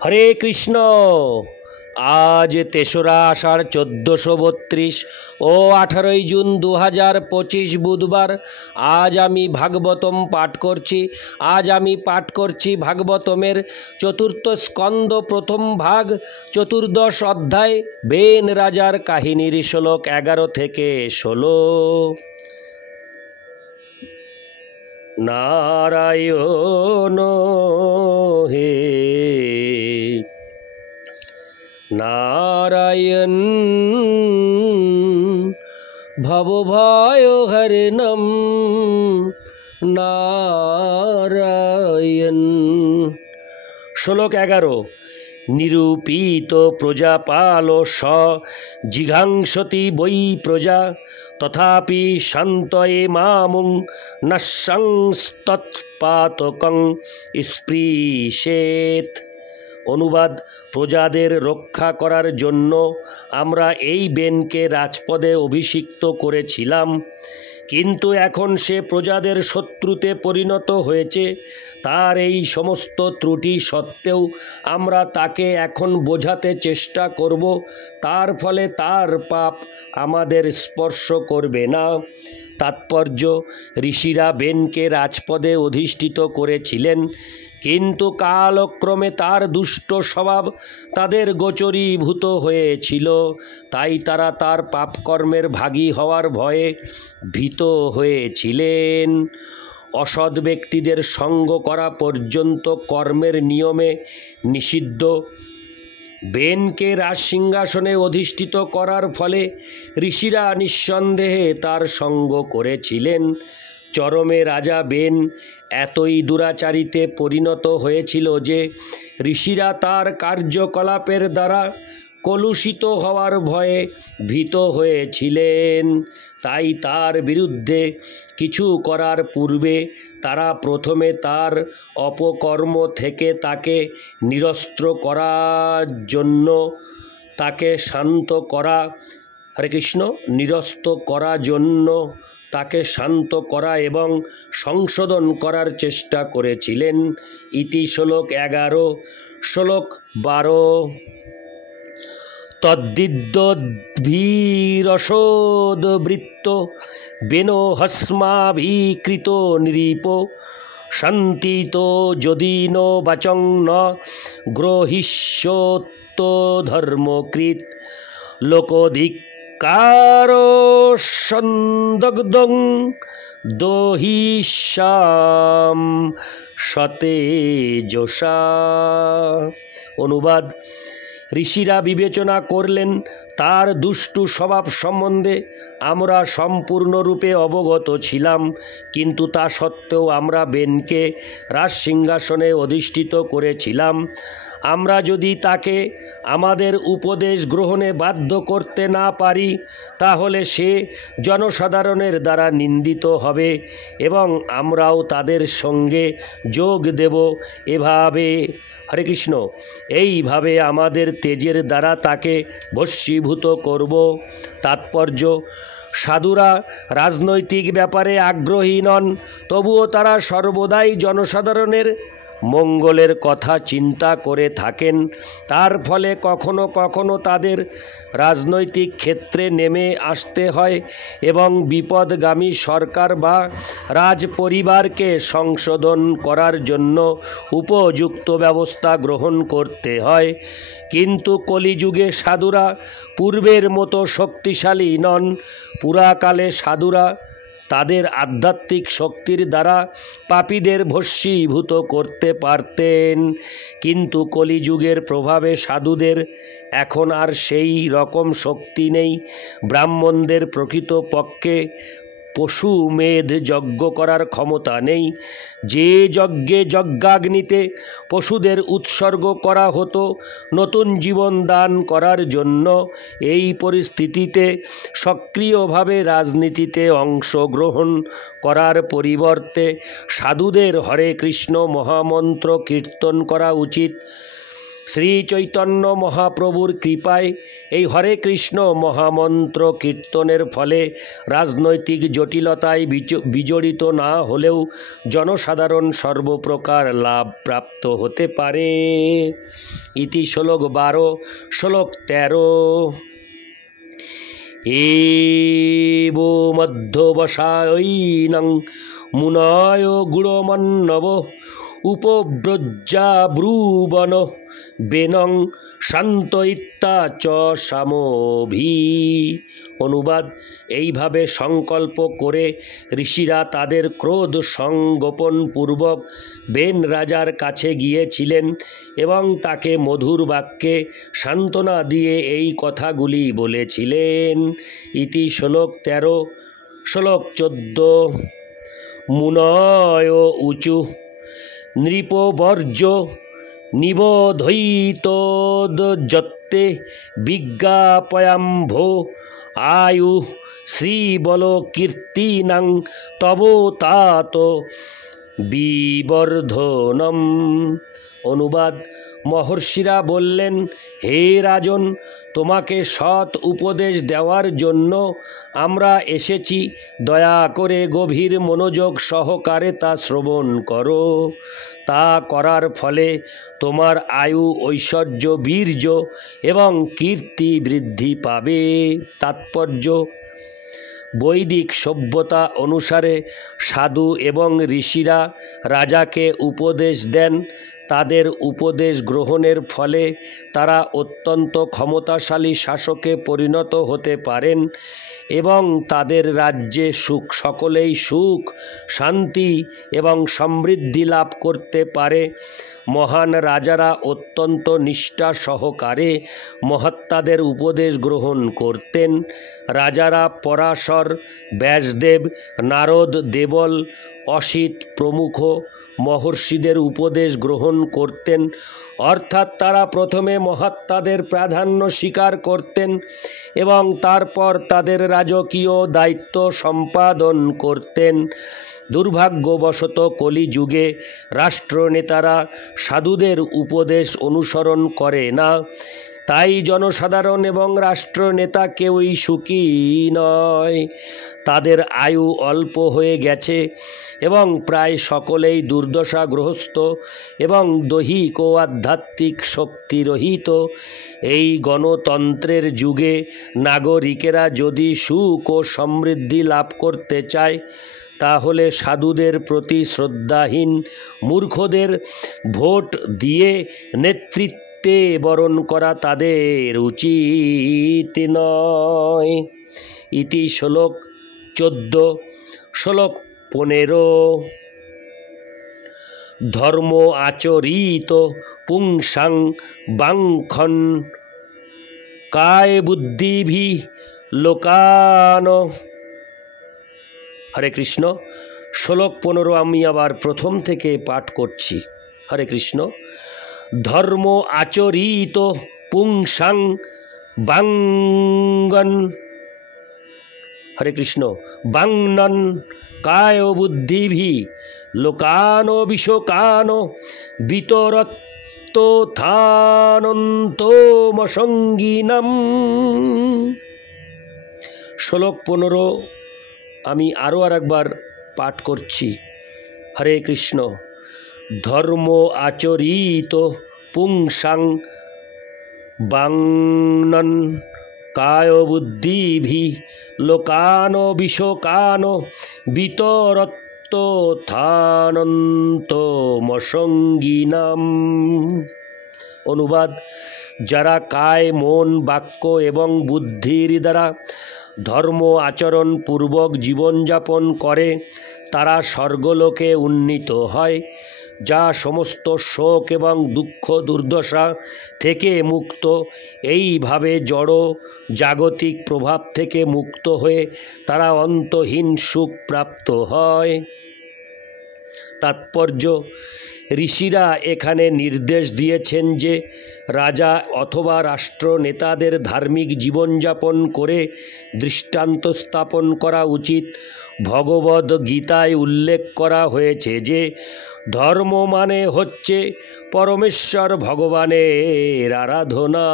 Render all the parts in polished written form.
হরে কৃষ্ণ। আজ ৩রা আষাঢ় ১৪৩২ ও ১৮ই জুন ২০২৫ বুধবার। আজ আমি ভাগবতম পাঠ করছি। আমি পাঠ করছি ভাগবতমের চতুর্থ স্কন্দ প্রথম ভাগ ১৪দশ অধ্যায় বেন রাজার কাহিনীর শ্লোক ১১ থেকে ১৬। নারায়ণ হে নারায়ণ ভবভয় হরণম নারায়ণ। শ্লোক ১১। নিরূপিত প্রজাপাল স জিঘাংসতি বৈ প্রজা তথাপি শান্তয়ে মামুং নঃসংস্তৎপাতকং স্পৃশেত। অনুবাদ: প্রজাদের রক্ষা করার জন্য আমরা এই বেনকে রাজপদে অভিষিক্ত করেছিলাম, কিন্তু এখন সে প্রজাদের শত্রুতে পরিণত হয়েছে। তার এই সমস্ত ত্রুটি সত্ত্বেও আমরা তাকে এখন বোঝাতে চেষ্টা করব, তার ফলে তার পাপ আমাদের স্পর্শ করবে না। তাৎপর্য: ঋষিরা বেনকে রাজপদে অধিষ্ঠিত করেছিলেন, কিন্তু কালক্রমে তার দুষ্ট স্বভাব তাদের গোচরীভূত হয়েছিল। তাই তারা তার পাপকর্মের ভাগী হওয়ার ভয়ে ভীত হয়েছিলেন। অসৎ ব্যক্তিদের সঙ্গ করা পর্যন্ত কর্মের নিয়মে নিষিদ্ধ। বেনকে রাজসিংহাসনে অধিষ্ঠিত করার ফলে ঋষিরা নিঃসন্দেহে তার সঙ্গ করেছিলেন। চরমে রাজা বেন এতই দুরাচারিতে পরিণত হয়েছিল যে ঋষিরা তার কার্যকলাপের দ্বারা কলুষিত হওয়ার ভয়ে ভীত হয়েছিলেন। তাই তার বিরুদ্ধে কিছু করার পূর্বে তারা প্রথমে তার অপকর্ম থেকে তাকে নিরস্ত্র করার জন্য তাকে শান্ত করা নিরস্ত করার জন্য তাকে শান্ত করা এবং সংশোধন করার চেষ্টা করেছিলেন। ইতি শ্লোক ১১। শ্লোক ১২। তদ্দিদ্যদ্ভিরসোদবৃত্ত বেনো হস্মাভিকৃত নৃপ শান্তিতো যদি নো বাচং ন গ্রহিষ্যত ধর্মকৃত লোকধিকারো সন্দগ্ধং দহিষ্যাম সতেজসা। অনুবাদ: ঋষিরা বিবেচনা করলেন, তার দুষ্টু স্বভাব সম্বন্ধে আমরা সম্পূর্ণরূপে অবগত ছিলাম, কিন্তু তা সত্ত্বেও আমরা বেনকে রাজসিংহাসনে অধিষ্ঠিত করেছিলাম। আমরা যদি তাকে আমাদের উপদেশ গ্রহণে বাধ্য করতে না পারি, তাহলে সে জনসাধারণের দ্বারা নিন্দিত হবে এবং আমরাও তাদের সঙ্গে যোগ দেব। এভাবে হরে কৃষ্ণ এইভাবে আমাদের তেজের দ্বারা তাকে ভস্মীভূত করব। তাৎপর্য: সাধুরা রাজনৈতিক ব্যাপারে আগ্রহী নন, তবুও তারা সর্বদাই জনসাধারণের মঙ্গলের কথা চিন্তা করে থাকেন। তার ফলে কখনো কখনো তাদের রাজনৈতিক ক্ষেত্রে নেমে আসতে হয় এবং বিপদগামী সরকার বা রাজপরিবারকে সংশোধন করার জন্য উপযুক্ত ব্যবস্থা গ্রহণ করতে হয়। কিন্তু কলিযুগে সাধুরা পূর্বের মতো শক্তিশালী নন। পুরাকালে সাধুরা তাদের আধ্যাত্মিক শক্তির দ্বারা পাপীদের ভস্মীভূত করতে পারতেন, কিন্তু কলিযুগের প্রভাবে সাধুদের এখন আর সেই রকম শক্তি নেই। ব্রাহ্মণদের প্রকৃতপক্ষে পশুমেধ যজ্ঞ করার ক্ষমতা নেই। যে যজ্ঞে যজ্ঞাগ্নিতে পশুদের উৎসর্গ করা হতো নতুন জীবন দান করার জন্য, এই পরিস্থিতিতে সক্রিয়ভাবে রাজনীতিতে অংশগ্রহণ করার পরিবর্তে সাধুদের হরে কৃষ্ণ মহামন্ত্র কীর্তন করা উচিত। শ্রী চৈতন্য মহাপ্রভুর কৃপায় এই হরে কৃষ্ণ মহামন্ত্র কীর্তনের ফলে রাজনৈতিক জটিলতায় বিজড়িত না হলেও জনসাধারণ সর্বপ্রকার লাভ প্রাপ্ত হতে পারে। ইতি শ্লোক 12। শ্লোক 13। এবো মধ্যবসায়ৈনং মুনয় গুণমন্নব উপব্রজ্যাব্রুবন বেনং শান্ত ইত্যা চ সামভি। অনুবাদ: এইভাবে সংকল্প করে ঋষিরা তাদের ক্রোধ সংগোপন পূর্বক বেন রাজার কাছে গিয়েছিলেন এবং তাকে মধুর বাক্যে সান্ত্বনা দিয়ে এই কথাগুলি বলেছিলেন। ইতি শ্লোক 13। শ্লোক 14। মুনয় উচু নৃপবর্জ্য নিবোধয়িতোদ্যত্তে বিজ্ঞাপয়াম্ভো আয়ু শ্রীবল কীর্তিনাং তব তাত বিবর্ধনম। অনুবাদ: মহর্ষিরা বললেন, হে রাজন, তোমাকে সৎ উপদেশ দেওয়ার জন্য আমরা এসেছি। দয়া করে গভীর মনোযোগ সহকারে তা শ্রবণ করো। তা করার ফলে তোমার আয়ু, ঐশ্বর্য, বীর্য এবং কীর্তি বৃদ্ধি পাবে। তাৎপর্য: বৈদিক সভ্যতা অনুসারে সাধু এবং ঋষিরা রাজাকে উপদেশ দেন। তাদের উপদেশ গ্রহণের ফলে তারা অত্যন্ত ক্ষমতাশালী শাসকে পরিণত হতে পারেন এবং তাদের রাজ্যে সকলেই সুখ, শান্তি এবং সমৃদ্ধি লাভ করতে পারে। মহান রাজারা অত্যন্ত নিষ্ঠা সহকারে মহাত্মাদের উপদেশ গ্রহণ করতেন। রাজারা পরাশর, ব্যাসদেব, নারদ, দেবল, অসিত প্রমুখ মহর্ষিদের উপদেশ গ্রহণ করতেন। অর্থাৎ তারা প্রথমে মহাত্মাদের প্রাধান্য স্বীকার করতেন এবং তারপর তাদের রাজকীয় দায়িত্ব সম্পাদন করতেন। দুর্ভাগ্যবশত কলিযুগে রাষ্ট্রনেতারা সাধুদের উপদেশ অনুসরণ করে না। তাই জনসাধারণ এবং রাষ্ট্রনেতা কেউই সুখী নয়। তাদের আয়ু অল্প হয়ে গেছে এবং প্রায় সকলেই দুর্দশাগ্রস্ত এবং দৈহিক ও আধ্যাত্মিক শক্তিরহিত। এই গণতন্ত্রের যুগে নাগরিকেরা যদি সুখ ও সমৃদ্ধি লাভ করতে চায়, তাহলে সাধুদের প্রতি শ্রদ্ধাহীন মূর্খদের ভোট দিয়ে নেতৃত্বে বরণ করা তাদের উচিত নয়। ইতি শ্লোক 14। শ্লোক 15। ধর্ম আচরিত পুংসাং বাংখন কায় বুদ্ধিভি লোকান। হরে কৃষ্ণ। শ্লোক 15 আমি আবার প্রথম থেকে পাঠ করছি। হরে কৃষ্ণ। ধর্ম আচরিত পুংসাং বাঙ্গন। হরে কৃষ্ণ। বাংনন কায় বুদ্ধিভি লোকানো বিশোকানো বিতরত্তথানন্তমসঙ্গিনাম। শ্লোক 15 আমি আরও একবার পাঠ করছি। হরে কৃষ্ণ। ধর্ম আচরিত পুংসাং বাংনন কায় বুদ্ধিভি লোকানো বিশোকানো বিতরত্তথানন্তমসঙ্গিনাম। অনুবাদ: যারা কায়, মন, বাক্য এবং বুদ্ধির দ্বারা ধর্ম আচরণ পূর্বক জীবনযাপন করে তারা স্বর্গলোকে উন্নীত হয়, যা সমস্ত শোক এবং দুঃখ দুর্দশা থেকে মুক্ত। এইভাবে জড় জাগতিক প্রভাব থেকে মুক্ত হয়ে তারা অন্তহীন সুখ প্রাপ্ত হয়। তাৎপর্য: ঋষিরা এখানে নির্দেশ দিয়েছেন যে রাজা অথবা রাষ্ট্র নেতাদের ধার্মিক জীবনযাপন করে দৃষ্টান্ত স্থাপন করা উচিত। ভগবদ্ গীতায় উল্লেখ করা হয়েছে যে ধর্ম মানে হচ্ছে পরমেশ্বর ভগবানের আরাধনা।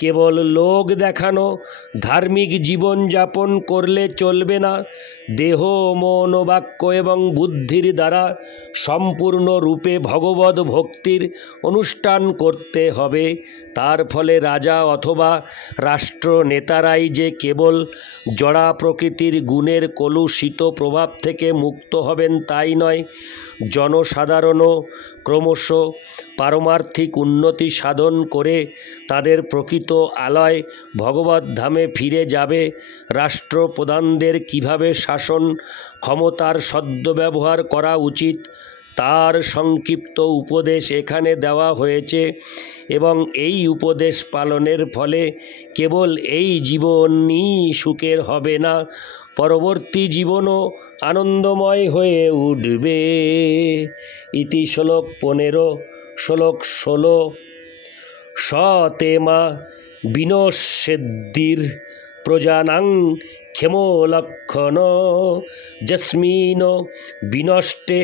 কেবল লোক দেখানো ধার্মিক জীবনযাপন করলে চলবে না। দেহ, মন, বাক্য এবং বুদ্ধির দ্বারা সম্পূর্ণরূপে ভগবদ্ ভক্তির অনুষ্ঠান করতে হবে। তার ফলে রাজা অথবা রাষ্ট্র নেতারাই যে কেবল জড়া প্রকৃতির গুণের কলুষিত প্রভাব থেকে মুক্ত হবেন তাই নয়, জনসাধারণও ক্রমশ পারমার্থিক উন্নতি সাধন করে তাদের প্রকৃত আলয় ভগবত ধামে ফিরে যাবে। রাষ্ট্রপ্রধানদের কিভাবে শাসন ক্ষমতার সদ্ব্যবহার করা উচিত তার সংক্ষিপ্ত উপদেশ এখানে দেওয়া হয়েছে এবং এই উপদেশ পালনের ফলে কেবল এই জীবনই সুখের হবে না, পরবর্তী জীবনও আনন্দময় হয়ে উঠবে। ইতি শ্লোক 15। শ্লোক 16। সতেমা বিনশ্যেদ্দির প্রজানাং ক্ষেমলক্ষণ যস্মিন বিনষ্টে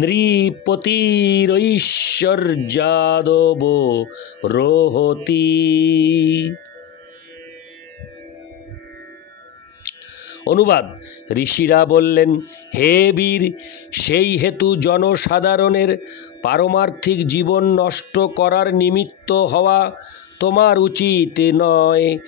নৃপতিরৈশ্বর্যাদব রোহতি। অনুবাদ: ঋষিরা বললেন, হে বীর, সেই হেতু জনসাধারণের পারমার্থিক জীবন নষ্ট করার নিমিত্ত হওয়া তোমার উচিত নয়।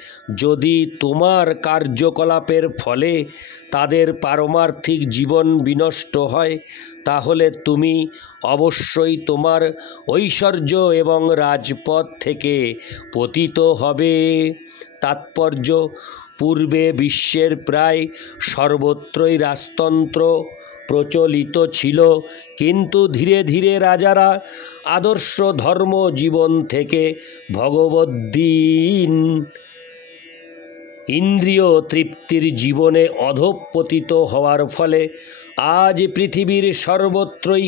যদি তোমার কার্যকলাপের ফলে তাদের পারমার্থিক জীবন বিনষ্ট হয়, তাহলে তুমি অবশ্যই তোমার ঐশ্বর্য এবং রাজপদ থেকে পতিত হবে। তাৎপর্য: পূর্বে বিশ্বের প্রায় সর্বত্রই রাজতন্ত্র প্রচলিত ছিল, কিন্তু ধীরে ধীরে রাজারা আদর্শ ধর্ম জীবন থেকে ভগবদ্গীন ইন্দ্রিয় তৃপ্তির জীবনে অধঃপতিত হওয়ার ফলে আজ পৃথিবীর সর্বত্রই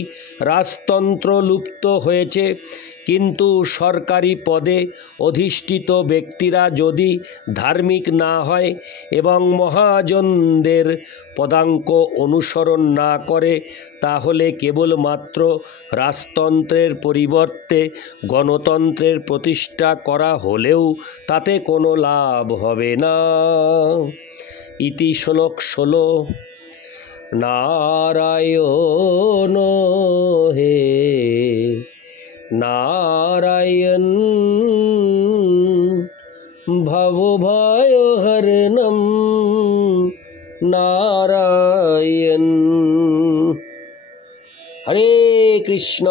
রাজতন্ত্র লুপ্ত হয়েছে। কিন্তু সরকারি পদে অধিষ্ঠিত ব্যক্তিরা যদি ধার্মিক না হয় এবং মহাজনদের পদাঙ্ক অনুসরণ না করে, তাহলে কেবলমাত্র রাজতন্ত্রের পরিবর্তে গণতন্ত্রের প্রতিষ্ঠা করা হলেও তাতে কোনো লাভ হবে না। ইতি শ্লোক 16। নারায়ণ হে নারায়ণ ভবভয়হরণম নারায়ণ। হরে কৃষ্ণ।